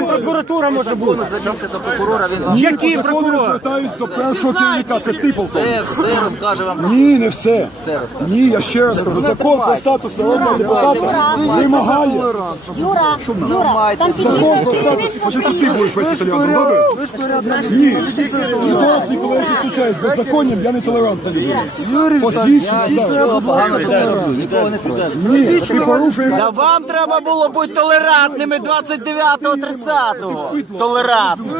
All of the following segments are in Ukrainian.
там прокуратура може бути? Зверніться до прокурора, він вам Який прокурор? звертаюсь до першого керівника, це ти полковник. все, все розкаже вам. Ні, не все. Ні, я ще раз кажу, закон про статус народного депутата вимагає. Юра, Юра, там Закон про статус, спочатку ти будеш вести італіаном, добре? Ні, в ситуації, коли я зустрічаюсь з беззаконням, я не толерантна людина. Посвідчення зараз. Нікого не. Ні, ти порушуєш. Та вам треба було бути толерантними 29-30-го. Толерантними.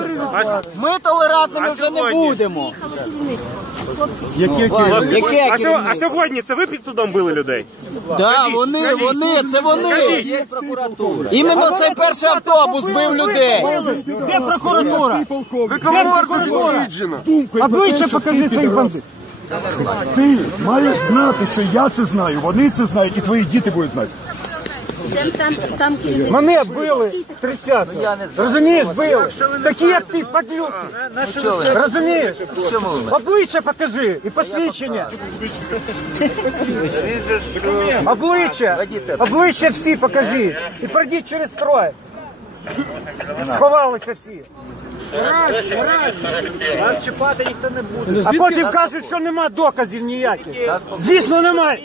Ми толерантними вже не будемо. Яке А, сьо- а сьогодні це ви під судом били людей? Да, вони, вони, це вони. Іменно цей перший автобус бив людей. Де прокуратура? Полковник. Думку, Обличчя покажи своїх бандитів. Ти маєш знати, що я це знаю, вони це знають, і твої діти будуть знати. Там, там, там керівник. Мене били 30 Розумієш, били. Такі, як ти, падлюки. Розумієш? Обличчя покажи і посвідчення. Обличчя. Обличчя всі покажи. І пройдіть через строй. Сховалися всі. А потім кажуть, що нема доказів ніяких. Звісно, немає.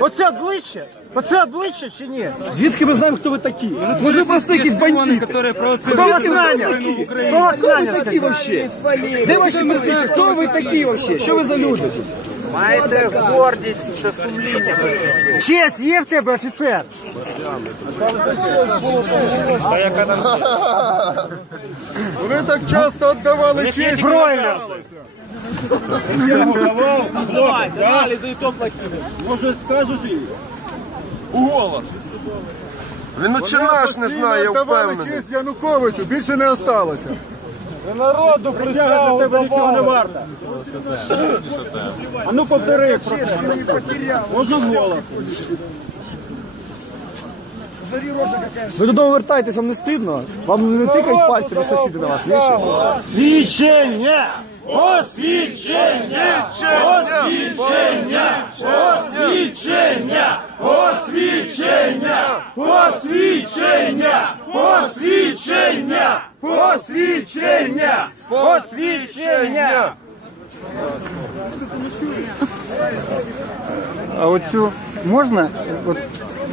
Оце обличчя? Оце обличчя чи ні? Звідки ми знаємо, хто ви такі? Може, ви просто якісь бандити? Хто вас наняв? Хто вас Хто ви такі вообще? Де ваші мерсі? Хто ви такі вообще? Що ви за люди? Маєте гордість та сумління. Честь є в тебе, офіцер? Вони так часто віддавали честь. Бройлер. Він очі наш не знає, я Давали впевнений. честь Януковичу, більше не осталося. Народу присягу тебе нічого не варто. А ну повтори. Можна голос. Ви додому вертаєтесь, вам не стидно? Вам не тикають пальцями сусіди на вас? Свідчення! Освідчення! Освідчення! Освідчення! Освідчення! Освідчення! Освідчення! Освідчення! А оцю можна? От,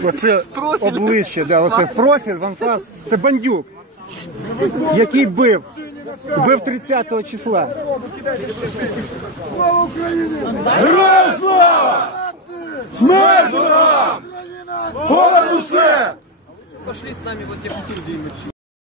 оце обличчя, да, оце в профіль, в анфас. Це бандюк, який бив. Бив 30 числа. Слава Україні! Героям слава! Смерть ворогам! Понад усе!